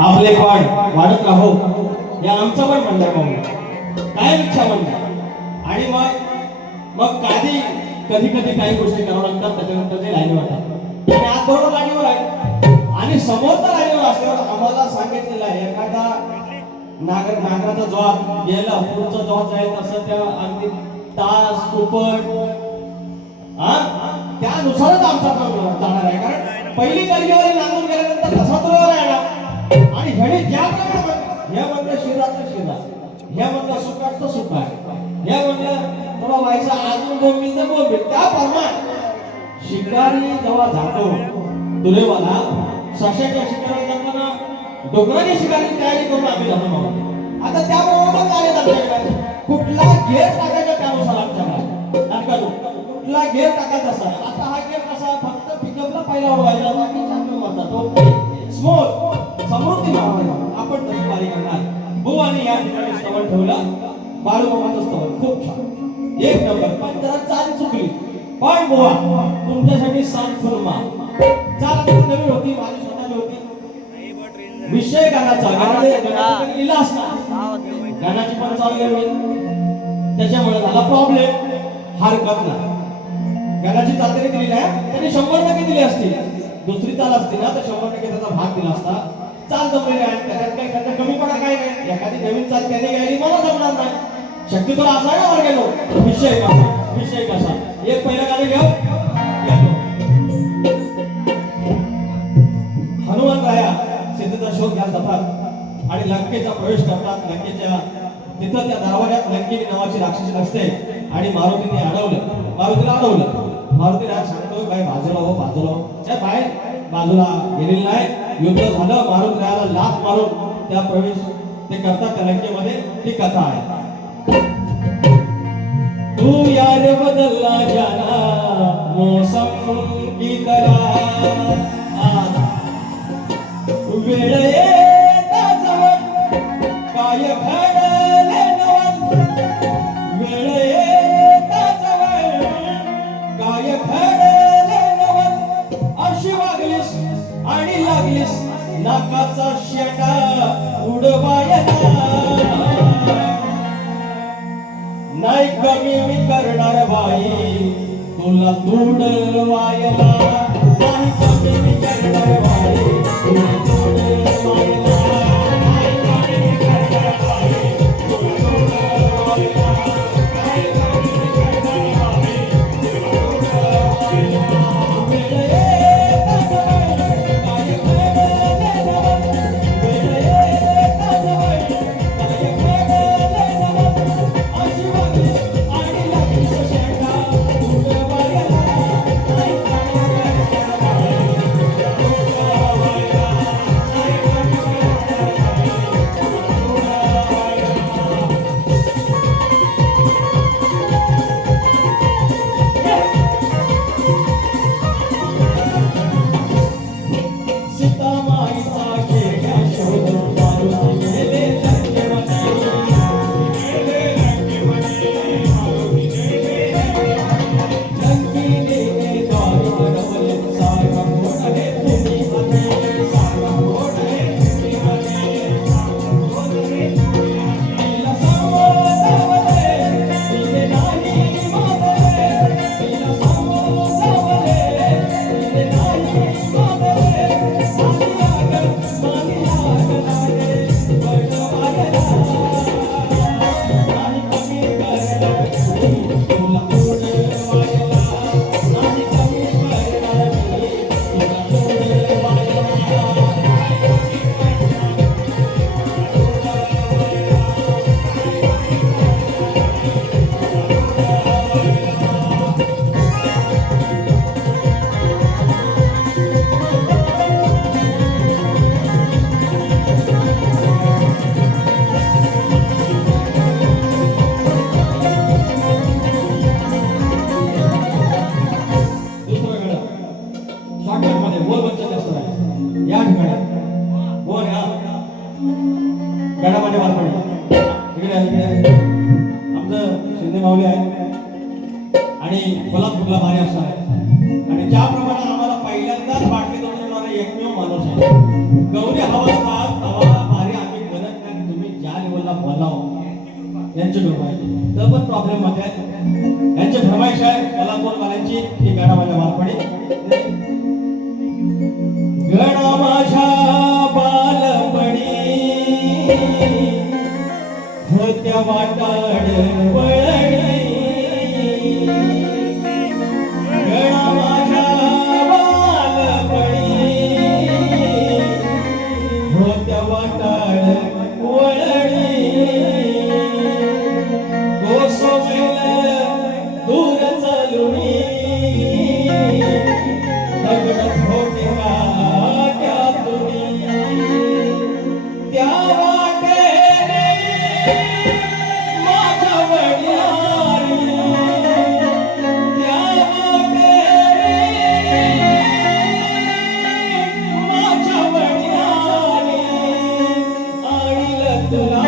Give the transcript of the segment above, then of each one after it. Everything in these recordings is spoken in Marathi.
आपले पाठ वाढत राहो या आमचं पण म्हणणं पाहू काय इच्छा म्हणतात आणि मग कधी काही गोष्टी करावं लागतात त्याच्यानंतर ते लाईनीवर वाटतात आणि आज बरोबर लाईनीवर आहे आणि समोर तर लाईनीवर असल्यावर आम्हाला सांगितलेलं आहे एखादा नागराचा जॉब गेला पुढचा जॉब आहे तसं त्या अगदी तास कुपट त्यानुसारच आमचा जाणार आहे कारण पहिली कलगीवारी नांगून गेल्यानंतर तसा तो राहणार आणि ह्याने ज्याप्रमाणे ह्या म्हणलं शिराचं शिरा ह्या म्हणलं सुखाचं सुख आहे ह्या म्हणलं थोडा व्हायचा अजून बोंबील तर बोंबील त्याप्रमाणे शिकारी जेव्हा जातो तुरेवाला सशाच्या शिकाराला जाताना डोंगराच्या शिकारीची तयारी करून आम्ही जातो मग आता त्याप्रमाणे काय आमच्याकडे कुठला गेअर टाकायचा त्यानुसार आमच्याकडे कुठला गेअर टाकायचा असा आता हा गेअर कसा फक्त पिकअपला पहिला व्हायला बाकी चांगलं वाटतं तो स्मूथ समृद्धी मारायला आपण तशी बारी करणार बुवाने या ठिकाणी स्तवन ठेवलं बाळूमामाचं स्तवन खूप छान एक नंबर पण जरा चाल चुकली पण बुवा तुमच्यासाठी सांग फुलमा चाल नवीन होती माझी स्वतःची होती विषय गाण्याचा गाण्याने लिहिला असता गाण्याची पण चाल गेली त्याच्यामुळे झाला प्रॉब्लेम हरकत नाही गाण्याची चाल तरी दिली नाही त्यांनी 100% दिली असती दुसरी चाल असती ना तर 100% त्याचा भाग दिला असता चाल जमलेली आहे त्याच्यात काही त्यांना कमीपणा काय नाही एखादी नवीन चाल त्याने गायली मला जमणार नाही शक्यतो असा आहे वर गेलो विषय कसा एक पहिलं गाणं घेऊ हनुमान राया सीतेचा शोध घ्यायला जातात आणि लंकेचा प्रवेश करतात लंकेच्या तिथं त्या दरवाजात लंकेची नावाची राक्षसी असते आणि मारुतीने अडवलं मारुतीला सांगतो काय बाजूला हो त्या बाहेर बाजूला गेलेलं नाही युद्ध झालं मारुतीला लाथ मारून त्या प्रवेश ते करतात त्या लंकेमध्ये ती कथा आहे तू यार बदलला जाना मौसम की तरह वेळ येता जवळ काय घडले नवल वेळ येता जवळ काय घडले नवल अशी वागलीस आणि लागलीस नाकाचा शेंडा उडवायला नाही कमी मी करणार बाई तुला तुडवायला नाही कमी मी करणार बाई तुला तुडवायला नाही कमी मी करणार बाई तुला तुडवायला नाही कमी मी करणार बाई तुला तुडवायला वेळ येता जवळ काय घडले नवल वेळ येता जवळ काय घडले नवल अशी वागलीस आणि लागलीस शेंडा उडवायला नाही कमी करणार बाई तुला तुडवायला नाही कमी करणार बाई सीता माईचा खेळ्या शोध मारुती गेले लंकेमध्ये द्वार बनवले सारखा मोठ आहे तुम्ही सारखा मोठ आहे तिला समजावले तिने नाही मानले तिला समजावले तिने नाही मानले या ठिकाणी बोल या गडामध्ये वापरले इकडे आमचं शिंदे माऊली आहे आणि कोल्हापूरला भारी असणार आहे आणि ज्याप्रमाणे आम्हाला पहिल्यांदाच बाटली देणारा एकमेव माणूस आहे गौरी हवा असतात यांची कृपा आहे. तर पण प्रॉब्लेम मध्ये यांची फरमाईश आहे कलापूरवाल्यांची ही गाणं माझ्या बालपणी. गणा माझ्या बालपणी होत्या वाटाड वळणी, गणा माझ्या बालपणी होत्या वाटाड वळणी, दूर चालुनी दगड होत्या त्या तुनी, त्या वाटेने माझ्या वडिलांनी, त्या वाटेने माझ्या वडिलांनी आणलं तुला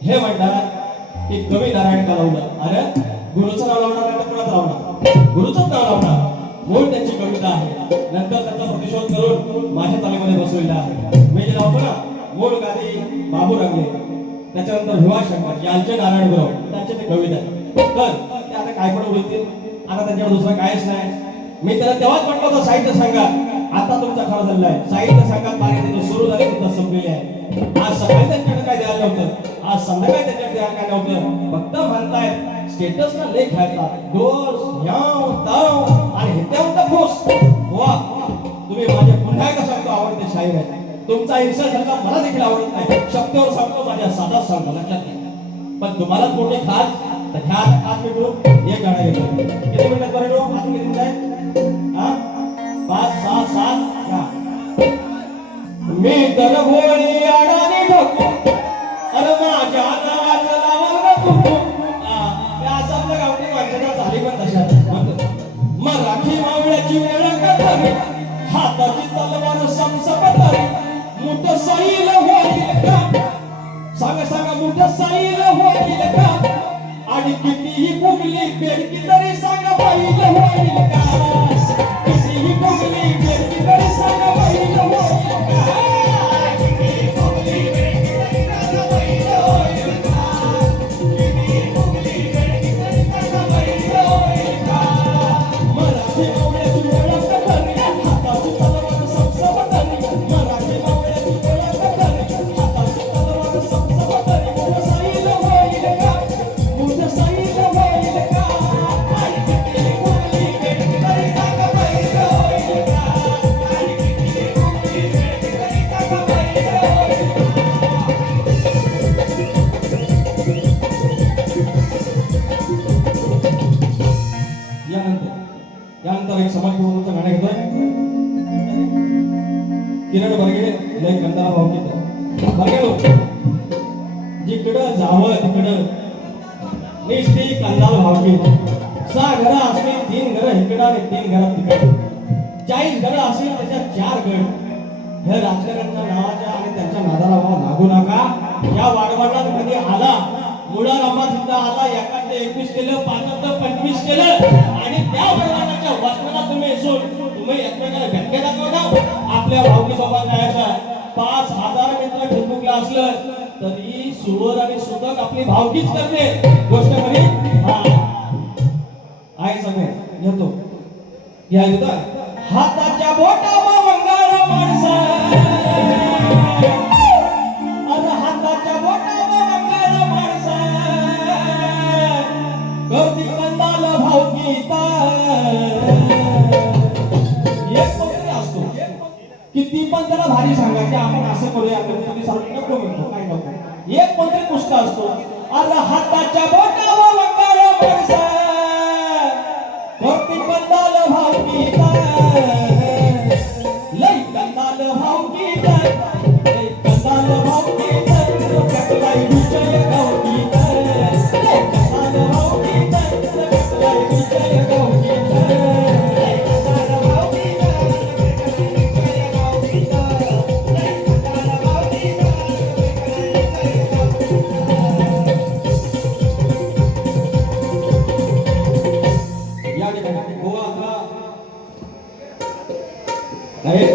हे म्हणतात की कवी नारायण का लावलं. अरे गुरुचं नाव लावणार नाही तर कुणाचं लावणार? गुरुचंच नाव लावणार. मूळ त्यांची कविता आहे, नंतर त्याचा प्रतिशोध करून माझ्या तालीमध्ये बसवलेला आहे. मी जे लावतो ना मूळ गादी बाबू रंगे, त्याच्यानंतर भिवा शंकर यांचे नारायण गुरव त्यांचे ते कविता आहे. तर ते आता काय पण बोलतील, आता त्यांच्यावर दुसरं काहीच नाही. मी त्याला तेव्हाच म्हटलं होतं साहित्य संघात, आता तुमचा खरं झालाय साहित्य संघात कार्य तिथं सुरू झाले तिथं संपलेले आहे. आज सकाळी त्यांच्याकडे काय द्यायला नव्हतं, आज संध्याकाळी त्यांच्याकडे द्यायला काय नव्हतं. फक्त म्हणतायत स्टेटसला लेख घ्यायचा डोस याव ताव आणि हित्यावंत फुस. वा तुम्ही माझे पुन्हा एकदा सांगतो आवडते शाहीर आहे. तुमचा इन्सर्ट झाला मला देखील आवडत नाही. शब्दावर सांगतो माझ्या साधा सांगतो लक्षात घ्या. पण तुम्हाला मोठे खास तर ह्या खास भेटून एक गाणं घेतो. किती मिनिटात बरं डो अजून किती मिनिट आहे? हा 5 6 7 या मी तर भोळी अडाणी ठोको अरे माझ्या नावाचं लावलं तुको. या असं आपल्या गावठी माणसाला झाली पण तशा मराठी मावळ्याची वेळ कथारी हाताची तलवार समसपतारी मोठं सैल होईल का सांगा सांगा मोठं सैल होईल का आणि कितीही फुगली बेडकी तरी सांगा बैल होईल का कितीही फुगली बेडकी तरी सांगा बैल होईल का कितीही फुगली बेडकी तरी सांगा बैल होईल का कितीही फुगली बेडकी तरी सांगा बैल होईल का मराठी मावळ्याची ओळख करी हाताची तलवार समसपतारी मराठी मावळ्याची ओळख करी हाताची तलवार समसपतारी मोठं सैल होईल का मोठं सैल होईल का आणि कितीही फुगली बेडकी तरी सांगा बैल होईल का आणि कितीही फुगली बेडकी तरी सांगा बैल होईल यानंतर एक समाजपूर्वचं गाणं घेतोय किरण बरगडे लय कंदाला भाऊ घेतो बरगडो जिकडं जावं तिकडं निस्ती कंदाल भावकी 6 घरं असली 3 घरं इकडं आणि 3 घरं तिकडं 40 घरं असली त्याच्यात 4 गड. हे राजकारण्यांच्या नावाच्या आणि त्यांच्या नादाला लागू नका. या वाडवाडात कधी आला मुळा रामा सुद्धा आला एकाचं 21 केलं 5चं 25 केलं आणि त्या वाडवाडाच्या वस्त्राला तुम्ही तुम्ही एकमेकाला भेटके दाखवता. आपल्या भावकी सोबत जायचं 5000 मित्र फेसबुकला असलं तरी सुवर आणि सुतक आपली भावकीच करते गोष्ट खरी. हा आहे सगळे घेतो या युद्धा हाताच्या बोटावर वंगार माणसा अरे हाताच्या बोटावर वंगार माणसा कधी कंदाल भावकीता एक मंत्र असतो किती पण त्याला भारी सांगा की आपण असं करूया गणपती सारखं नको म्हणतो काय नको एक मंत्र पुष्ट असतो अरे हाताच्या बोटावर वंगार माणसा कधी कंदाल भावकीता लई कंदाल भावकीता लई कंदाल भावकीता कटलाई विजय गावकीता लई कंदाल भावकीता कटलाई विजय गावकीता लई कंदाल भावकीता कटलाई विजय गावकीता लई कंदाल भावकीता या ठिकाणी गोवा आहे